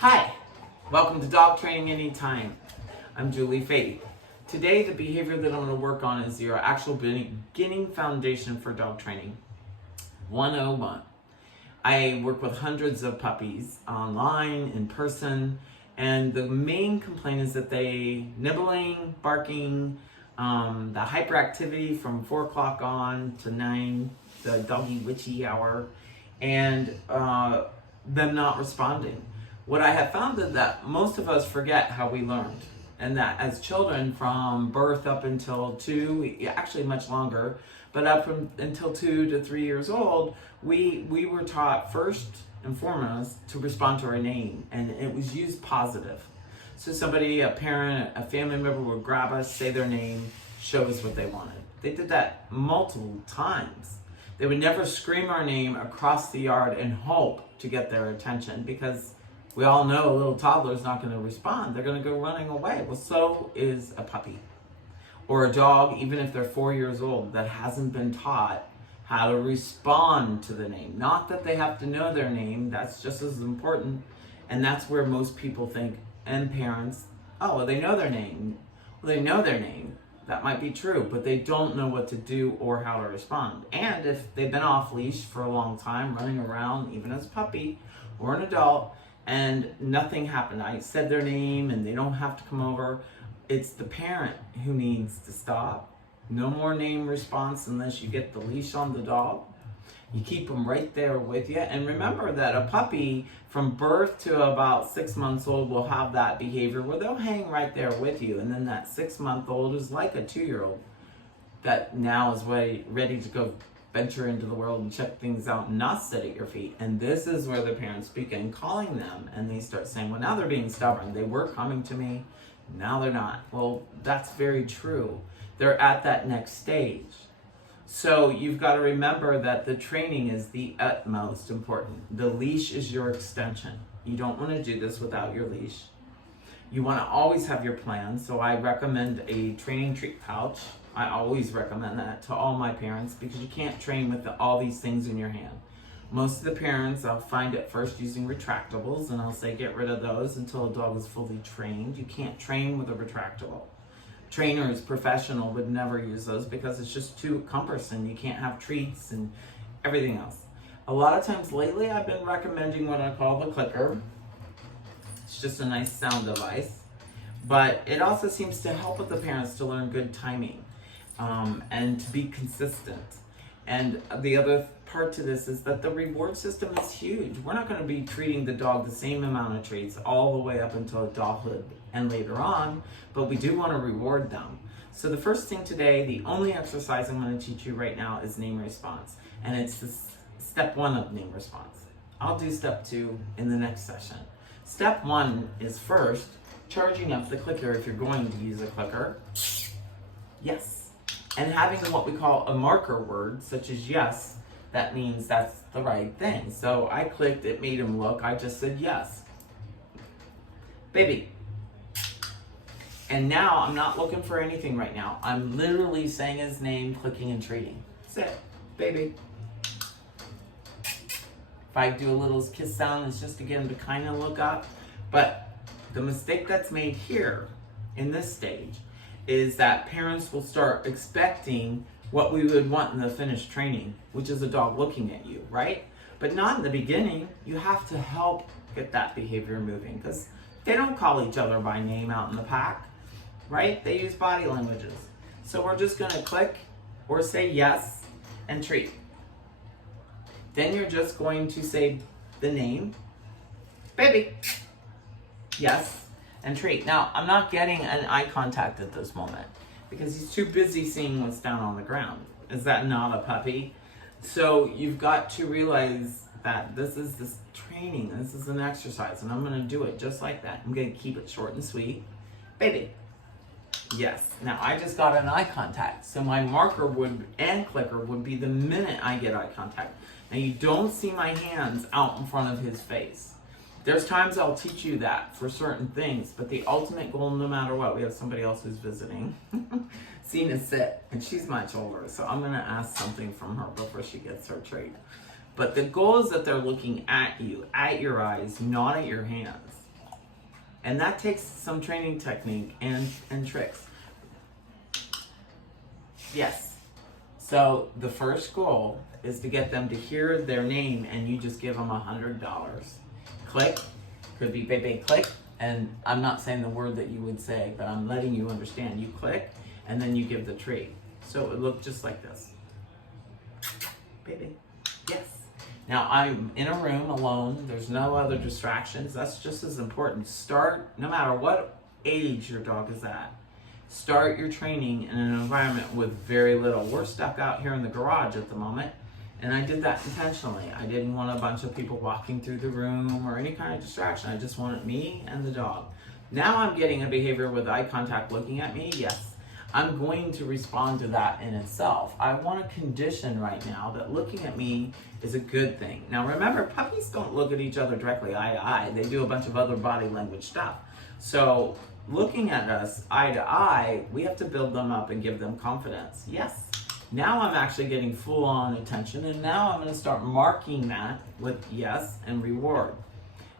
Hi, welcome to Dog Training Anytime. I'm Julie Faith. Today the behavior that I'm going to work on is your actual beginning foundation for dog training. 101. I work with hundreds of puppies online, in person, and the main complaint is that they nibbling, barking, the hyperactivity from 4 o'clock on to 9, the doggy witchy hour, and them not responding. What I have found is that most of us forget how we learned, and that as children from birth up until 2, actually much longer, but up until 2 to 3 years old, we were taught first and foremost to respond to our name, and it was used positive. So somebody, a parent, a family member would grab us, say their name, show us what they wanted. They did that multiple times. They would never scream our name across the yard and hope to get their attention, because we all know a little toddler is not going to respond. They're going to go running away. Well, so is a puppy or a dog, even if they're 4 years old, that hasn't been taught how to respond to the name. Not that they have to know their name. That's just as important. And that's where most people think, and parents, oh, well, they know their name. Well, they know their name. That might be true, but they don't know what to do or how to respond. And if they've been off leash for a long time, running around, even as a puppy or an adult, and nothing happened. I said their name and they don't have to come over. It's the parent who needs to stop. No more name response unless you get the leash on the dog. You keep them right there with you. And remember that a puppy from birth to about 6 months old will have that behavior where they'll hang right there with you. And then that 6-month-old is like a 2-year-old that now is ready to go venture into the world and check things out and not sit at your feet. And this is where the parents begin calling them, and they start saying, well, now they're being stubborn. They were coming to me, now they're not. Well, that's very true. They're at that next stage. So you've got to remember that the training is the utmost important. The leash is your extension. You don't want to do this without your leash. You want to always have your plan. So I recommend a training treat pouch. I always recommend that to all my parents, because you can't train with all these things in your hand. Most of the parents, I'll find at first using retractables, and I'll say get rid of those until a dog is fully trained. You can't train with a retractable. Trainers, professional, would never use those because it's just too cumbersome. You can't have treats and everything else. A lot of times lately, I've been recommending what I call the clicker. It's just a nice sound device, but it also seems to help with the parents to learn good timing. And to be consistent. And the other part to this is that the reward system is huge. We're not going to be treating the dog the same amount of treats all the way up until adulthood and later on, but we do want to reward them. So the first thing today, the only exercise I'm going to teach you right now is name response. And it's the step 1 of name response. I'll do step 2 in the next session. Step 1 is first charging up the clicker if you're going to use a clicker. Yes. And having what we call a marker word, such as yes, that means that's the right thing. So I clicked, it made him look, I just said yes. Baby. And now I'm not looking for anything right now. I'm literally saying his name, clicking and treating. Sit, baby. If I do a little kiss sound, it's just to get him to kind of look up. But the mistake that's made here in this stage is that parents will start expecting what we would want in the finished training, which is a dog looking at you, right? But not in the beginning. You have to help get that behavior moving, because they don't call each other by name out in the pack, right? They use body languages. So we're just gonna click or say yes and treat. Then you're just going to say the name, baby, yes, and treat. Now, I'm not getting an eye contact at this moment because he's too busy seeing what's down on the ground. Is that not a puppy? So you've got to realize that this is this training, this is an exercise, and I'm gonna do it just like that. I'm gonna keep it short and sweet. Baby, yes. Now, I just got an eye contact, so my marker and clicker would be the minute I get eye contact. Now, you don't see my hands out in front of his face. There's times I'll teach you that for certain things, but the ultimate goal, no matter what, we have somebody else who's visiting. Sina sit, and she's much older, so I'm gonna ask something from her before she gets her treat. But the goal is that they're looking at you, at your eyes, not at your hands. And that takes some training technique and tricks. Yes. So the first goal is to get them to hear their name, and you just give them $100. Click, could be Bebe click, and I'm not saying the word that you would say, but I'm letting you understand. You click, and then you give the treat. So it would look just like this. Bebe, yes. Now I'm in a room alone. There's no other distractions. That's just as important. Start, no matter what age your dog is at, start your training in an environment with very little. We're stuck out here in the garage at the moment, and I did that intentionally. I didn't want a bunch of people walking through the room or any kind of distraction. I just wanted me and the dog. Now I'm getting a behavior with eye contact looking at me. Yes, I'm going to respond to that in itself. I want a condition right now that looking at me is a good thing. Now remember, puppies don't look at each other directly eye to eye. They do a bunch of other body language stuff. So looking at us eye to eye, we have to build them up and give them confidence. Yes. Now I'm actually getting full on attention, and now I'm going to start marking that with yes and reward.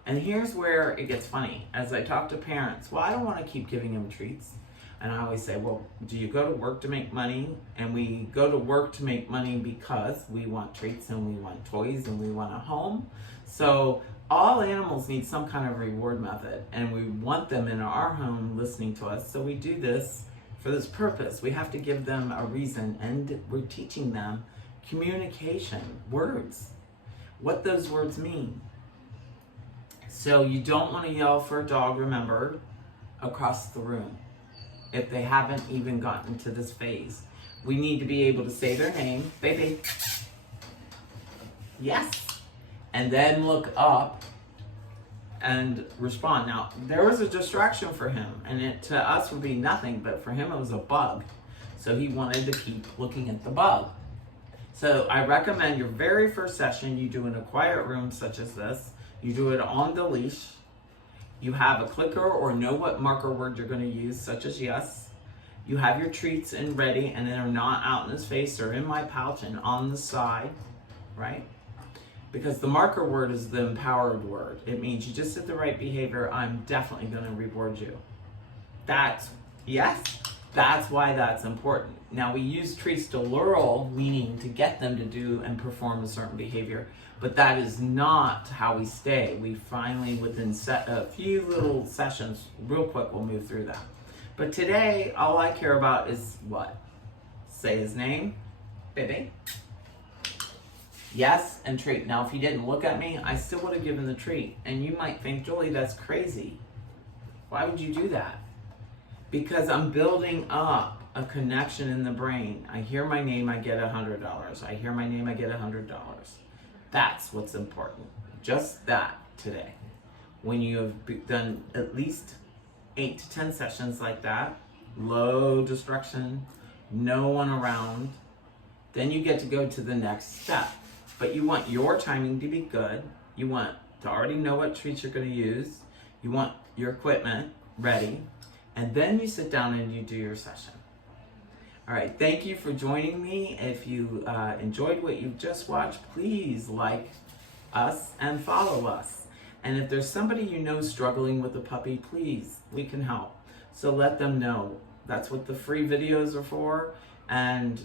And here's where it gets funny. As I talk to parents, well, I don't want to keep giving them treats. And I always say, well, do you go to work to make money? And we go to work to make money because we want treats and we want toys and we want a home. So all animals need some kind of reward method, and we want them in our home listening to us. So we do this for this purpose. We have to give them a reason, and we're teaching them communication, words, what those words mean. So you don't want to yell for a dog, remember, across the room if they haven't even gotten to this phase. We need to be able to say their name, Bebe, yes, and then look up and respond. Now, there was a distraction for him, and it to us would be nothing, but for him it was a bug. So he wanted to keep looking at the bug. So I recommend your very first session, you do in a quiet room such as this. You do it on the leash. You have a clicker or know what marker word you're going to use, such as yes. You have your treats and ready, and they're not out in his face or in my pouch and on the side, right? Because the marker word is the empowered word. It means you just did the right behavior. I'm definitely going to reward you. That's, yes, that's why that's important. Now we use treats to lure, meaning to get them to do and perform a certain behavior, but that is not how we stay. We finally, within a few little sessions, real quick, we'll move through that. But today, all I care about is what? Say his name, Bebe. Yes, and treat. Now, if he didn't look at me, I still would have given the treat. And you might think, Julie, that's crazy. Why would you do that? Because I'm building up a connection in the brain. I hear my name, I get $100. I hear my name, I get $100. That's what's important. Just that today. When you have done at least 8 to 10 sessions like that, low distraction, no one around, then you get to go to the next step. But you want your timing to be good. You want to already know what treats you're going to use. You want your equipment ready. And then you sit down and you do your session. All right, thank you for joining me. If you enjoyed what you've just watched, please like us and follow us. And if there's somebody you know struggling with a puppy, please, we can help. So let them know. That's what the free videos are for. And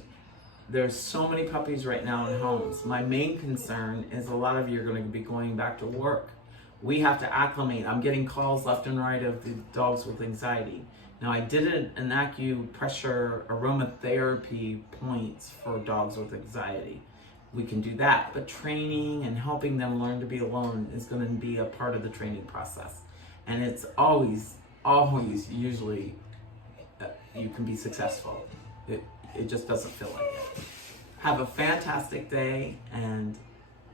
there's so many puppies right now in homes. My main concern is a lot of you are going to be going back to work. We have to acclimate. I'm getting calls left and right of the dogs with anxiety. Now, I did an acupressure aromatherapy points for dogs with anxiety. We can do that, but training and helping them learn to be alone is going to be a part of the training process. And it's always usually you can be successful. It just doesn't feel like it. Have a fantastic day, and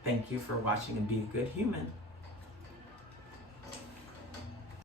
thank you for watching, and be a good human.